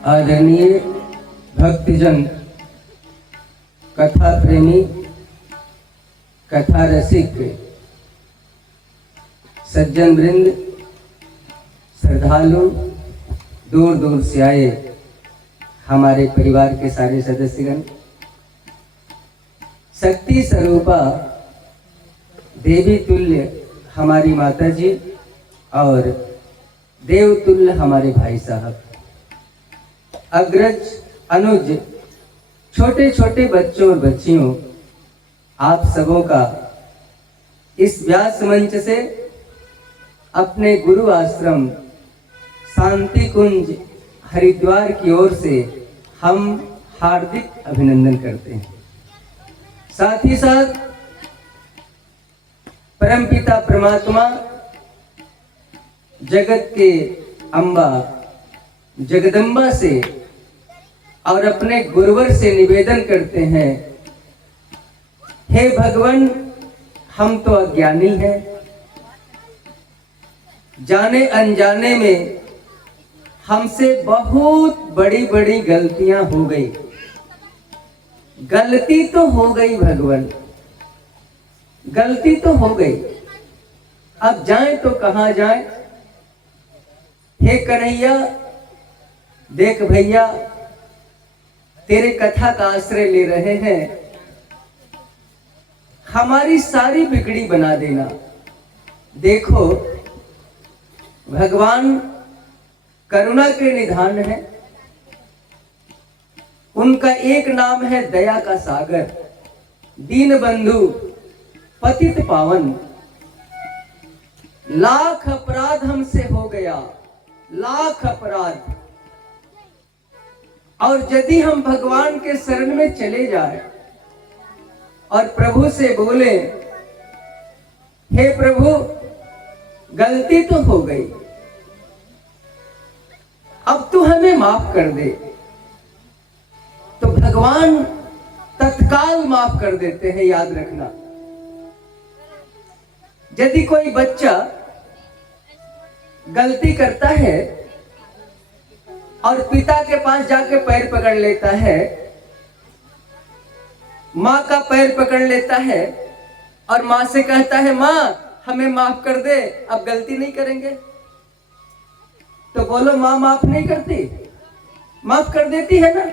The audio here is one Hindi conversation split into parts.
आदरणीय भक्तजन, कथा प्रेमी, कथा रसिक सज्जन वृंद, श्रद्धालु, दूर दूर से आए हमारे परिवार के सारे सदस्यगण, शक्ति स्वरूपा देवी तुल्य हमारी माता जी और देवतुल्य हमारे भाई साहब, अग्रज, अनुज, छोटे छोटे बच्चों और बच्चियों, आप सबों का इस व्यास मंच से अपने गुरु आश्रम शांति कुंज हरिद्वार की ओर से हम हार्दिक अभिनंदन करते हैं। साथ ही साथ परमपिता परमात्मा, जगत के अम्बा जगदम्बा से और अपने गुरुवर से निवेदन करते हैं, हे भगवान, हम तो अज्ञानी हैं, जाने अनजाने में हमसे बहुत बड़ी बड़ी गलतियां हो गई। गलती तो हो गई भगवान, गलती तो हो गई, अब जाएं तो कहां जाएं। हे कन्हैया, देख भैया, तेरे कथा का आश्रय ले रहे हैं, हमारी सारी बिगड़ी बना देना। देखो, भगवान करुणा के निधान है, उनका एक नाम है दया का सागर, दीन बंधु, पतित पावन। लाख अपराध हमसे हो गया, लाख अपराध, और यदि हम भगवान के शरण में चले जाए और प्रभु से बोले, हे प्रभु, गलती तो हो गई, अब तू हमें माफ कर दे, तो भगवान तत्काल माफ कर देते हैं। याद रखना, यदि कोई बच्चा गलती करता है और पिता के पास जाके पैर पकड़ लेता है, माँ का पैर पकड़ लेता है और माँ से कहता है, माँ हमें माफ कर दे, अब गलती नहीं करेंगे, तो बोलो माँ माफ नहीं करती? माफ कर देती है ना।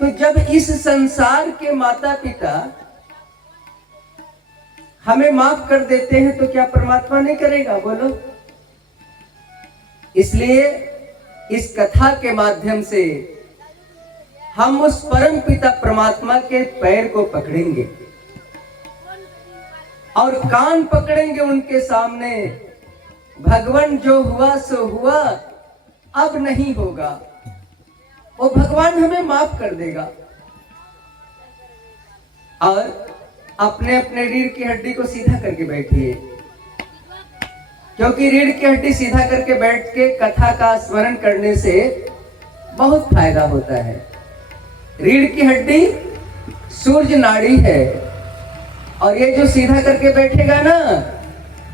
तो जब इस संसार के माता पिता हमें माफ कर देते हैं तो क्या परमात्मा नहीं करेगा? बोलो। इसलिए इस कथा के माध्यम से हम उस परम पिता परमात्मा के पैर को पकड़ेंगे और कान पकड़ेंगे उनके सामने। भगवान, जो हुआ सो हुआ, अब नहीं होगा, वो भगवान हमें माफ कर देगा। और अपने अपने रीढ़ की हड्डी को सीधा करके बैठिए, क्योंकि रीढ़ की हड्डी सीधा करके बैठ के कथा का स्मरण करने से बहुत फायदा होता है। रीढ़ की हड्डी सूर्य नाड़ी है, और ये जो सीधा करके बैठेगा ना,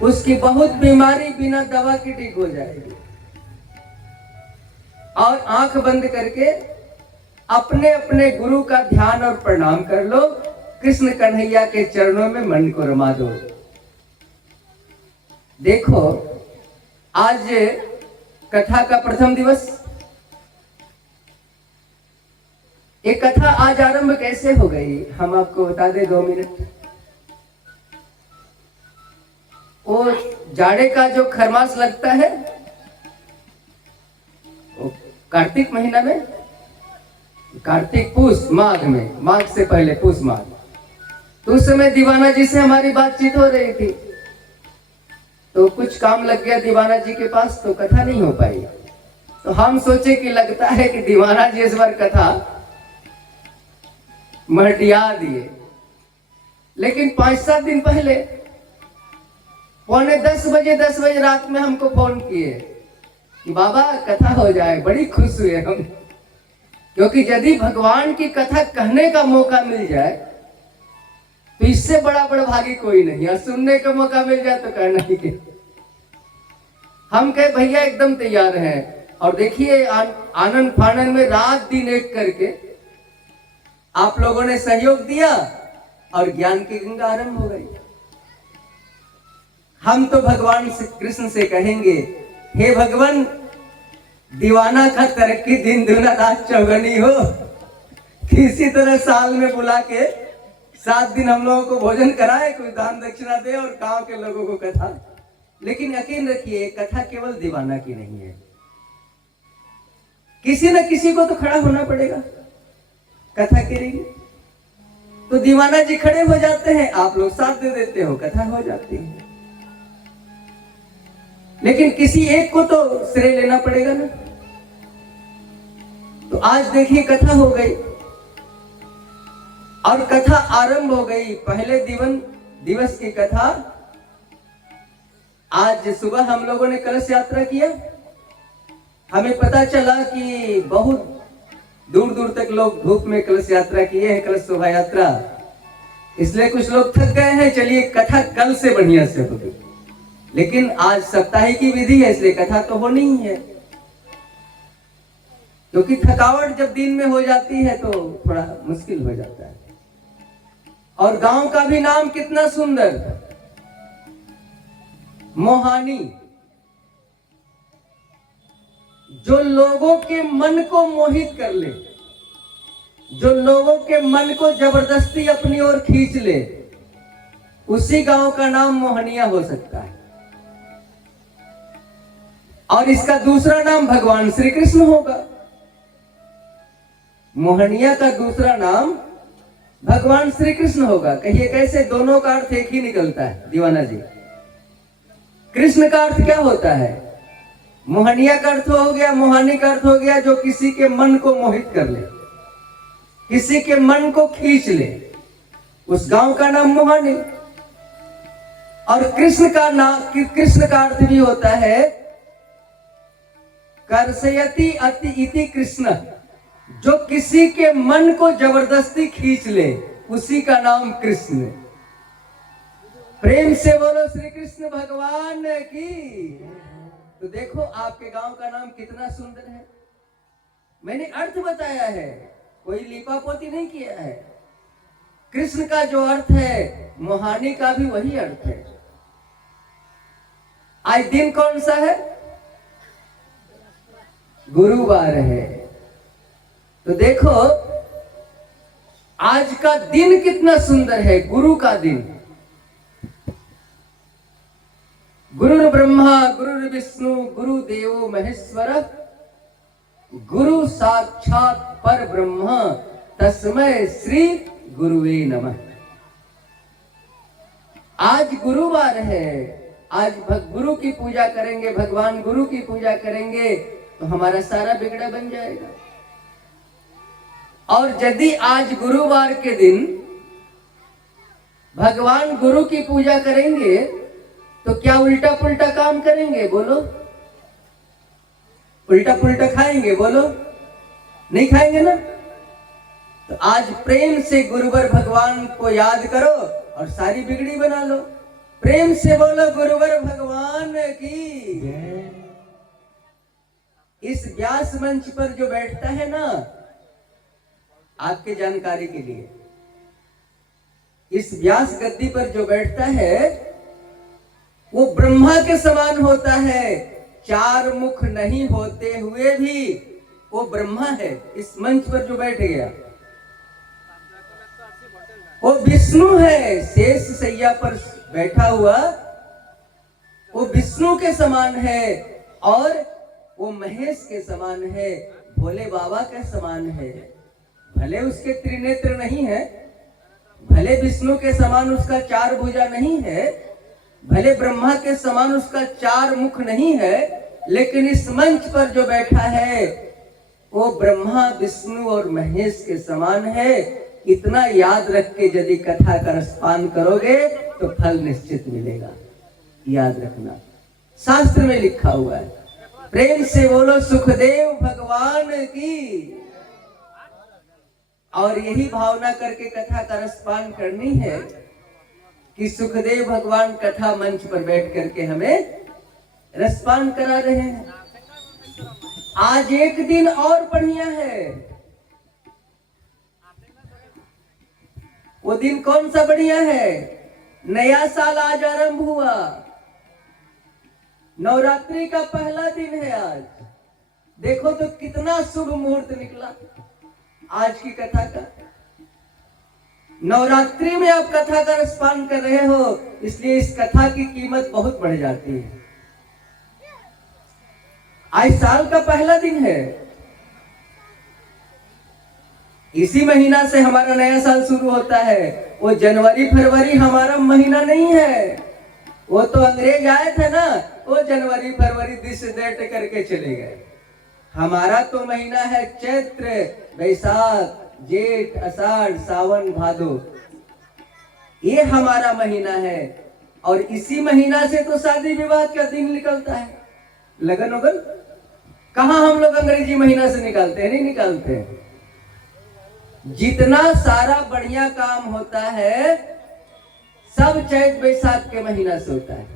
उसकी बहुत बीमारी बिना दवा की ठीक हो जाएगी। और आंख बंद करके अपने अपने गुरु का ध्यान और प्रणाम कर लो, कृष्ण कन्हैया के चरणों में मन को रमा दो। देखो, आज कथा का प्रथम दिवस। ये कथा आज आरंभ कैसे हो गई, हम आपको बता दें 2 मिनट। वो जाड़े का जो खरमास लगता है, वो कार्तिक महीना में, कार्तिक पूस माघ में, माघ से पहले पूस माघ, तो उस समय दीवाना जी से हमारी बातचीत हो रही थी, तो कुछ काम लग गया दीवाना जी के पास, तो कथा नहीं हो पाई। तो हम सोचे कि लगता है कि दीवाना जी इस बार कथा महटिया दिए। लेकिन 5-7 दिन पहले पौने 10 बजे रात में हमको फोन किए कि बाबा कथा हो जाए। बड़ी खुश हुए हम, क्योंकि यदि भगवान की कथा कहने का मौका मिल जाए तो इससे बड़ा भागी कोई नहीं, और सुनने का मौका मिल जाए तो कहना ही के। हम कहे भैया एकदम तैयार हैं, और देखिए आनंद फानन में रात दिन एक करके आप लोगों ने सहयोग दिया और ज्ञान की गंगा आरंभ हो गई। हम तो भगवान कृष्ण से कहेंगे, हे भगवान, दीवाना का तरक्की दिन दुना रात चौगनी हो। किसी तरह साल में बुला के 7 दिन हम लोगों को भोजन कराए, कोई दान दक्षिणा दे और गांव के लोगों को कथा। लेकिन यकीन रखिए, कथा केवल दीवाना की नहीं है, किसी न किसी को तो खड़ा होना पड़ेगा कथा के लिए। तो दीवाना जी खड़े हो जाते हैं, आप लोग साथ दे देते हो, कथा हो जाती है। लेकिन किसी एक को तो श्रेय लेना पड़ेगा ना। तो आज देखिए कथा हो गई और कथा आरंभ हो गई। पहले दिवस की कथा आज सुबह हम लोगों ने कलश यात्रा किया। हमें पता चला कि बहुत दूर दूर तक लोग धूप में कलश यात्रा किए हैं, कलश शोभा यात्रा, इसलिए कुछ लोग थक गए हैं। चलिए कथा कल से बढ़िया से होगी, लेकिन आज सप्ताह की विधि है, इसलिए कथा तो होनी ही है। क्योंकि थकावट जब दिन में हो जाती है तो थोड़ा मुश्किल हो जाता है। और गांव का भी नाम कितना सुंदर, मोहानी, जो लोगों के मन को मोहित कर ले, जो लोगों के मन को जबरदस्ती अपनी ओर खींच ले, उसी गांव का नाम मोहनिया हो सकता है। और इसका दूसरा नाम भगवान श्री कृष्ण होगा। मोहनिया का दूसरा नाम भगवान श्री कृष्ण होगा। कहिए कैसे? दोनों का अर्थ एक ही निकलता है दीवाना जी। कृष्ण का अर्थ क्या होता है? मोहनिया का अर्थ हो गया, मोहानी का अर्थ हो गया जो किसी के मन को मोहित कर ले, किसी के मन को खींच ले, उस गांव का नाम मोहानी। और कृष्ण का अर्थ भी होता है कर्षयति अति इति कृष्ण, जो किसी के मन को जबरदस्ती खींच ले, उसी का नाम कृष्ण। प्रेम से बोलो श्री कृष्ण भगवान की। तो देखो आपके गांव का नाम कितना सुंदर है। मैंने अर्थ बताया है, कोई लीपापोती नहीं किया है। कृष्ण का जो अर्थ है, मोहानी का भी वही अर्थ है। आज दिन कौन सा है? गुरुवार है। तो देखो आज का दिन कितना सुंदर है, गुरु का दिन। गुरु ब्रह्मा गुरु विष्णु गुरु देवो महेश्वर, गुरु साक्षात पर ब्रह्म, तस्मै श्री गुरुवे नमः। आज गुरुवार है, आज गुरु की पूजा करेंगे, भगवान गुरु की पूजा करेंगे तो हमारा सारा बिगड़ा बन जाएगा। और यदि आज गुरुवार के दिन भगवान गुरु की पूजा करेंगे तो क्या उल्टा पुल्टा काम करेंगे? बोलो, उल्टा पुल्टा खाएंगे? बोलो, नहीं खाएंगे ना। तो आज प्रेम से गुरुवर भगवान को याद करो और सारी बिगड़ी बना लो। प्रेम से बोलो गुरुवर भगवान की। इस व्यास मंच पर जो बैठता है ना, आपके जानकारी के लिए, इस व्यास गद्दी पर जो बैठता है वो ब्रह्मा के समान होता है। 4 मुख नहीं होते हुए भी वो ब्रह्मा है। इस मंच पर जो बैठ गया वो विष्णु है। शेष सैया पर बैठा हुआ वो विष्णु के समान है और वो महेश के समान है, भोले बाबा के समान है। भले उसके त्रिनेत्र नहीं है, भले विष्णु के समान उसका 4 भुजा नहीं है, भले ब्रह्मा के समान उसका 4 मुख नहीं है, लेकिन इस मंच पर जो बैठा है वो ब्रह्मा विष्णु और महेश के समान है। इतना याद रख के यदि कथा का रसपान करोगे तो फल निश्चित मिलेगा। याद रखना, शास्त्र में लिखा हुआ है। प्रेम से बोलो सुखदेव भगवान की। और यही भावना करके कथा का रसपान करनी है कि सुखदेव भगवान कथा मंच पर बैठ करके हमें रसपान करा रहे हैं। आज एक दिन और बढ़िया है। वो दिन कौन सा बढ़िया है? नया साल आज आरंभ हुआ, नवरात्रि का पहला दिन है आज। देखो तो कितना शुभ मुहूर्त निकला आज की कथा का। नवरात्रि में आप कथा का रसपान कर रहे हो, इसलिए इस कथा की कीमत बहुत बढ़ जाती है। आज साल का पहला दिन है, इसी महीना से हमारा नया साल शुरू होता है। वो जनवरी फरवरी हमारा महीना नहीं है। वो तो अंग्रेज आए थे ना, वो जनवरी फरवरी दिस डेट करके चले गए। हमारा तो महीना है चैत्र बैसाख जेठ अषाढ़ सावन भादो, ये हमारा महीना है। और इसी महीना से तो शादी विवाह का दिन निकलता है, लगन उगन। कहाँ हम लोग अंग्रेजी महीना से निकालते हैं? नहीं निकालते हैं। जितना सारा बढ़िया काम होता है सब चैत बैसाख के महीना से होता है।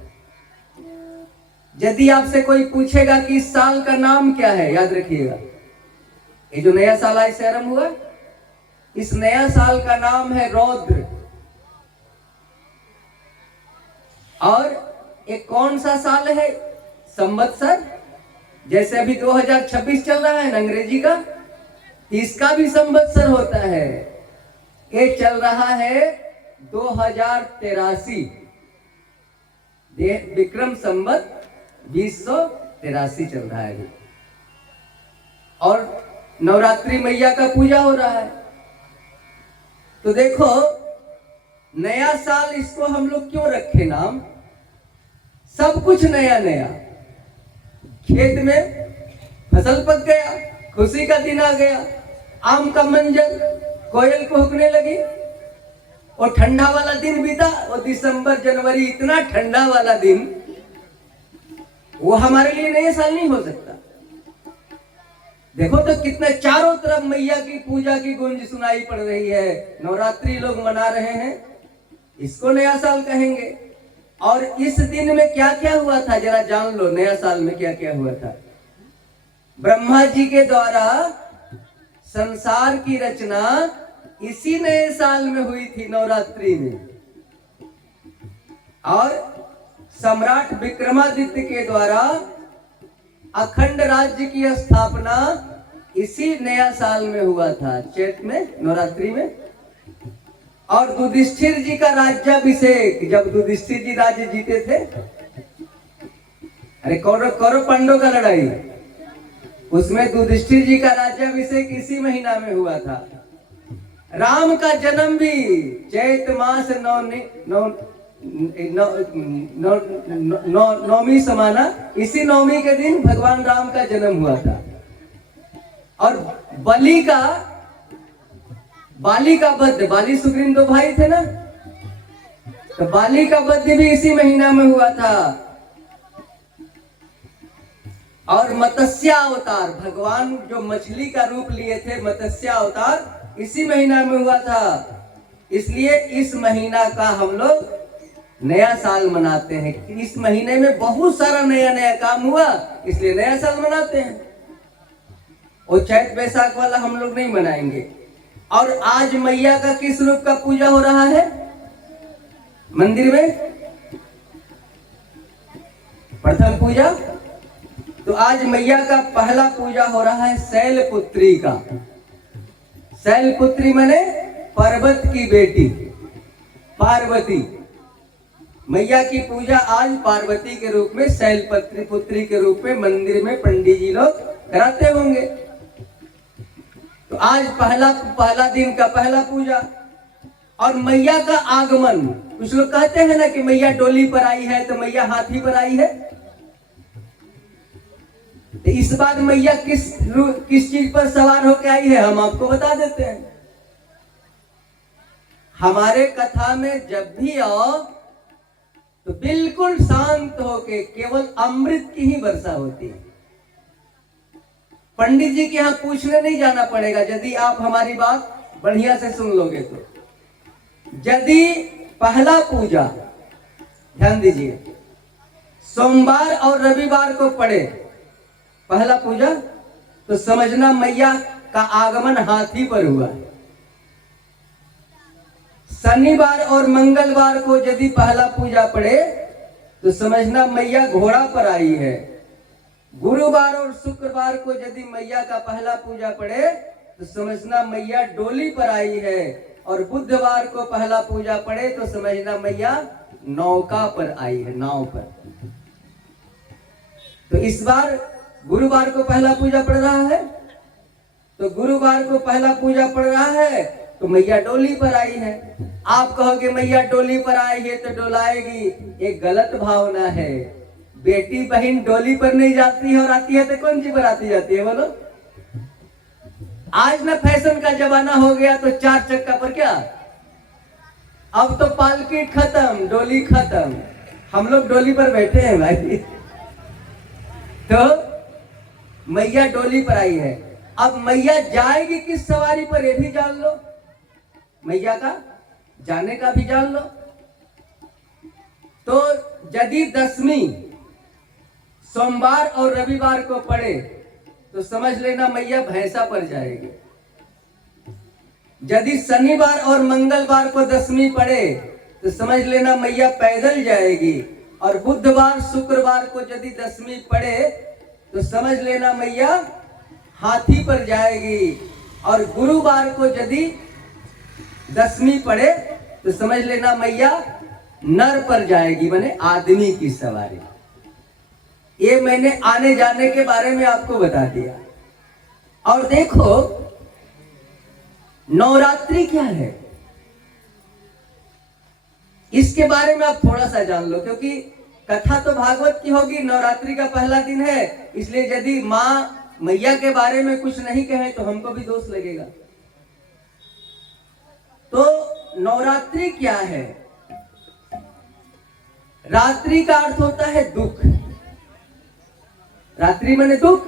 यदि आपसे कोई पूछेगा कि इस साल का नाम क्या है, याद रखिएगा, ये जो नया साल आज से आरंभ हुआ, इस नया साल का नाम है रौद्र। और एक कौन सा साल है? संवत्सर। जैसे अभी 2026 चल रहा है ना अंग्रेजी का, इसका भी संवत्सर होता है। ये चल रहा है 2083, विक्रम संवत 2083 चल रहा है अभी। और नवरात्रि मैया का पूजा हो रहा है। तो देखो, नया साल इसको हम लोग क्यों रखे नाम? सब कुछ नया नया। खेत में फसल पक गया, खुशी का दिन आ गया, आम का मंजर, कोयल कुहकने लगी। और ठंडा वाला दिन बीता, वो दिसंबर जनवरी, इतना ठंडा वाला दिन, वो हमारे लिए नया साल नहीं हो सकता। देखो तो कितना चारों तरफ मैया की पूजा की गूंज सुनाई पड़ रही है। नवरात्रि लोग मना रहे हैं, इसको नया साल कहेंगे। और इस दिन में क्या क्या हुआ था जरा जान लो। नया साल में क्या क्या हुआ था? ब्रह्मा जी के द्वारा संसार की रचना इसी नए साल में हुई थी, नवरात्रि में। और सम्राट विक्रमादित्य के द्वारा अखंड राज्य की स्थापना इसी नया साल में हुआ था, चैत में, नवरात्रि में। और युधिष्ठिर जी का राज्याभिषेक, जब युधिष्ठिर जी राज्य जीते थे, अरे कौरव पांडव का लड़ाई, उसमें युधिष्ठिर जी का राज्याभिषेक इसी महीना में हुआ था। राम का जन्म भी चैत मास नौमी समाना, इसी नौमी के दिन भगवान राम का जन्म हुआ था। और बाली का वध, बाली सुग्रीव दो भाई थे ना, तो बाली का वध भी इसी महीना में हुआ था। और मत्स्य अवतार, भगवान जो मछली का रूप लिए थे, मत्स्य अवतार इसी महीना में हुआ था। इसलिए इस महीना का हम लोग नया साल मनाते हैं। इस महीने में बहुत सारा नया नया काम हुआ, इसलिए नया साल मनाते हैं। और चैत बैसाख वाला हम लोग नहीं मनाएंगे। और आज मैया का किस रूप का पूजा हो रहा है मंदिर में? प्रथम पूजा तो आज मैया का पहला पूजा हो रहा है शैलपुत्री का। शैलपुत्री माने पर्वत की बेटी पार्वती। मैया की पूजा आज पार्वती के रूप में, शैलपुत्री पुत्री के रूप में मंदिर में पंडित जी लोग कराते होंगे। तो आज पहला दिन का पहला पूजा। और मैया का आगमन, कुछ लोग कहते हैं ना कि मैया डोली पर आई है, तो मैया हाथी पर आई है। तो इस बार मैया किस चीज पर सवार होकर आई है, हम आपको बता देते हैं। हमारे कथा में जब भी आओ तो बिल्कुल शांत होके केवल अमृत की ही वर्षा होती है। पंडित जी के यहाँ पूछने नहीं जाना पड़ेगा, यदि आप हमारी बात बढ़िया से सुन लोगे तो। यदि पहला पूजा, ध्यान दीजिए, सोमवार और रविवार को पड़े, पहला पूजा तो समझना मैया का आगमन हाथी पर हुआ है। शनिवार और मंगलवार को यदि पहला पूजा पड़े तो समझना मैया घोड़ा पर आई है। गुरुवार और शुक्रवार को यदि मैया का पहला पूजा पड़े तो समझना मैया डोली पर आई है। और बुधवार को पहला पूजा पड़े तो समझना मैया नौका पर आई है, नाव पर। तो इस बार गुरुवार को पहला पूजा पड़ रहा है, तो गुरुवार को पहला पूजा पड़ रहा है तो मैया डोली पर आई है। आप कहोगे मैया डोली पर आई है तो डोलाएगी, एक गलत भावना है। बेटी बहन डोली पर नहीं जाती है और आती है तो कौन सी पर आती जाती है बोलो? आज ना फैशन का जमाना हो गया तो 4 चक्का पर क्या, अब तो पालकी खत्म, डोली खत्म। हम लोग डोली पर बैठे हैं भाई। तो मैया डोली पर आई है। अब मैया जाएगी किस सवारी पर ये भी जान लो, मैया का जाने का भी जान लो। तो यदि दशमी सोमवार और रविवार को पड़े तो समझ लेना मैया भैंसा पर जाएगी। यदि शनिवार और मंगलवार को दशमी पड़े तो समझ लेना मैया पैदल जाएगी। और बुधवार शुक्रवार को यदि दशमी पड़े तो समझ लेना मैया हाथी पर जाएगी। और गुरुवार को यदि दशमी पड़े तो समझ लेना मैया नर पर जाएगी, माने आदमी की सवारी। ये मैंने आने जाने के बारे में आपको बता दिया। और देखो नवरात्रि क्या है, इसके बारे में आप थोड़ा सा जान लो, क्योंकि कथा तो भागवत की होगी, नवरात्रि का पहला दिन है, इसलिए यदि माँ मैया के बारे में कुछ नहीं कहे तो हमको भी दोष लगेगा। तो नवरात्रि क्या है? रात्रि का अर्थ होता है दुख। रात्रि माने दुख,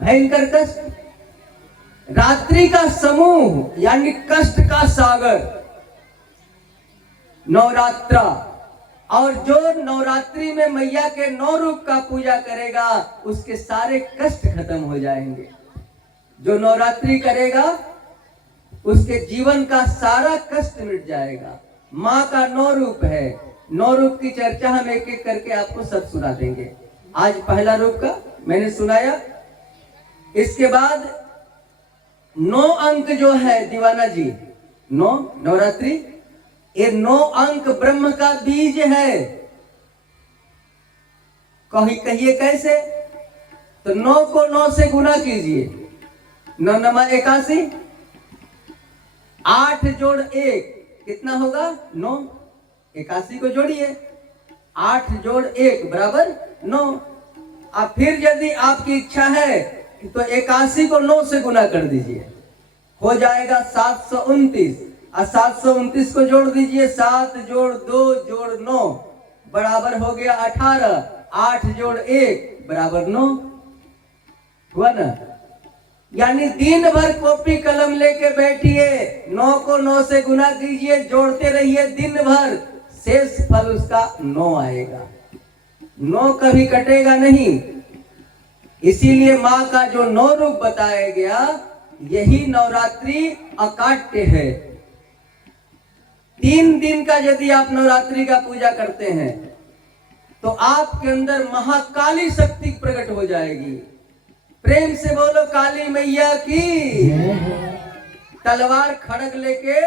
भयंकर कष्ट। रात्रि का समूह यानी कष्ट का सागर नवरात्रा। और जो नवरात्रि में मैया के 9 रूप का पूजा करेगा उसके सारे कष्ट खत्म हो जाएंगे। जो नवरात्रि करेगा उसके जीवन का सारा कष्ट मिट जाएगा। माँ का 9 रूप है, 9 रूप की चर्चा हम एक एक करके आपको सब सुना देंगे। आज पहला रूप का मैंने सुनाया, इसके बाद 9 अंक जो है दीवाना जी, 9 नवरात्रि, ये 9 अंक ब्रह्म का बीज है। कहिए कैसे? तो 9 को 9 से गुना कीजिए, 9 नमा 81, 8 जोड़ 1 कितना होगा? 9। 81 को जोड़िए, 8 जोड़ 1 बराबर 9। अब फिर यदि आपकी इच्छा है तो 81 को 9 से गुना कर दीजिए, हो जाएगा 729। और 729 को जोड़ दीजिए, 7 जोड़ 2 जोड़ 9 बराबर हो गया 18। 8 जोड़ 1 बराबर 9 हुआ ना? यानी दिन भर कॉपी कलम लेके बैठिए, 9 को 9 से गुना कीजिए, जोड़ते रहिए दिन भर, शेष फल उसका 9 आएगा। 9 कभी कटेगा नहीं। इसीलिए माँ का जो 9 रूप बताया गया, यही नवरात्रि अकाट्य है। 3 दिन का यदि आप नवरात्रि का पूजा करते हैं तो आपके अंदर महाकाली शक्ति प्रकट हो जाएगी। प्रेम से बोलो काली मैया की। तलवार खड़ग लेके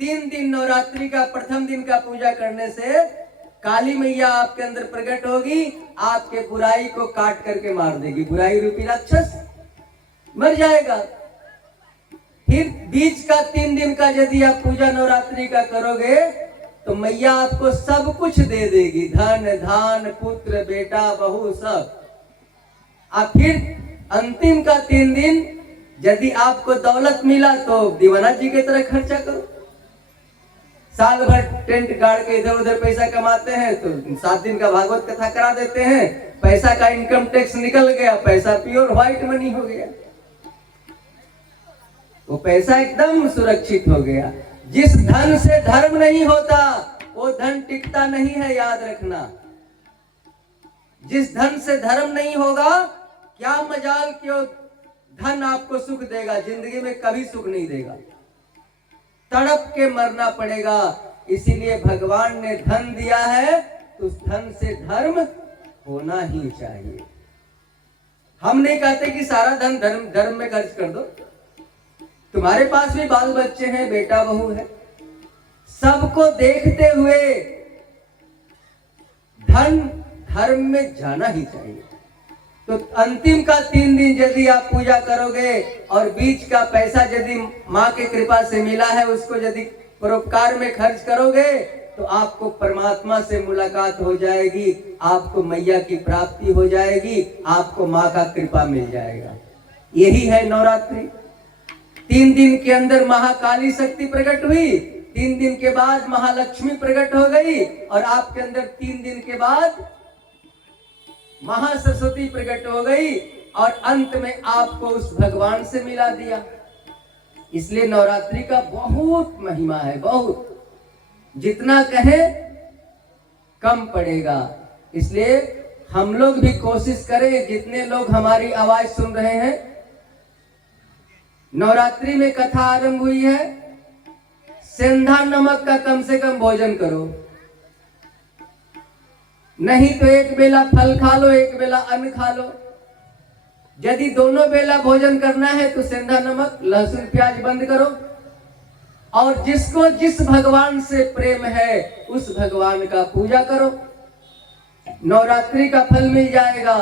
3 दिन नवरात्रि का प्रथम दिन का पूजा करने से काली मैया आपके अंदर प्रकट होगी, आपके बुराई को काट करके मार देगी। बुराई रूपी राक्षस मर जाएगा। फिर बीच का 3 दिन का यदि आप पूजा नवरात्रि का करोगे तो मैया आपको सब कुछ दे देगी, धन धान पुत्र बेटा बहू सब। और फिर अंतिम का 3 दिन यदि आपको दौलत मिला तो दीवाना जी की तरह खर्चा करो। साल भर टेंट गाड़ के इधर उधर पैसा कमाते हैं तो 7 दिन का भागवत कथा करा देते हैं, पैसा का इनकम टैक्स निकल गया, पैसा प्योर व्हाइट मनी हो गया, वो पैसा एकदम सुरक्षित हो गया। जिस धन से धर्म नहीं होता वो धन टिकता नहीं है, याद रखना। जिस धन से धर्म नहीं होगा क्या मजाल क्यों धन आपको सुख देगा, जिंदगी में कभी सुख नहीं देगा, तड़प के मरना पड़ेगा। इसीलिए भगवान ने धन दिया है तो उस धन से धर्म होना ही चाहिए। हम नहीं कहते कि सारा धन धर्म में खर्च कर दो। तुम्हारे पास भी बाल बच्चे हैं, बेटा बहू है, सबको देखते हुए धन धर्म में जाना ही चाहिए। तो अंतिम का 3 दिन यदि आप पूजा करोगे और बीच का पैसा यदि माँ के कृपा से मिला है उसको यदि परोपकार में खर्च करोगे तो आपको परमात्मा से मुलाकात हो जाएगी, आपको मैया की प्राप्ति हो जाएगी, आपको माँ का कृपा मिल जाएगा। यही है नवरात्रि। 3 दिन के अंदर महाकाली शक्ति प्रकट हुई, 3 दिन के बाद महालक्ष्मी प्रकट हो गई और आपके अंदर 3 दिन के बाद महासरस्वती प्रकट हो गई और अंत में आपको उस भगवान से मिला दिया। इसलिए नवरात्रि का बहुत महिमा है, बहुत, जितना कहे कम पड़ेगा। इसलिए हम लोग भी कोशिश करें, जितने लोग हमारी आवाज सुन रहे हैं, नवरात्रि में कथा आरंभ हुई है, सेंधा नमक का कम से कम भोजन करो, नहीं तो एक बेला फल खा लो, एक बेला अन्न खा लो। यदि दोनों बेला भोजन करना है तो सेंधा नमक लहसुन प्याज बंद करो। और जिसको जिस भगवान से प्रेम है उस भगवान का पूजा करो, नवरात्रि का फल मिल जाएगा।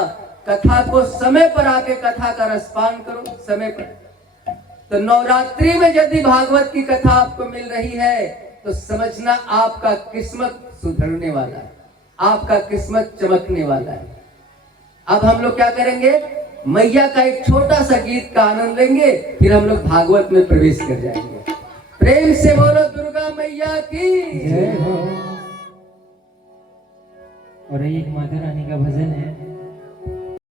कथा को समय पर आके कथा का रसपान करो, समय पर। तो नवरात्रि में यदि भागवत की कथा आपको मिल रही है तो समझना आपका किस्मत सुधरने वाला है, आपका किस्मत चमकने वाला है। अब हम लोग क्या करेंगे, मैया का एक छोटा सा गीत का आनंद लेंगे, फिर हम लोग भागवत में प्रवेश कर जाएंगे। प्रेम से बोलो दुर्गा मैया की जय हो। और एक माता रानी का भजन है।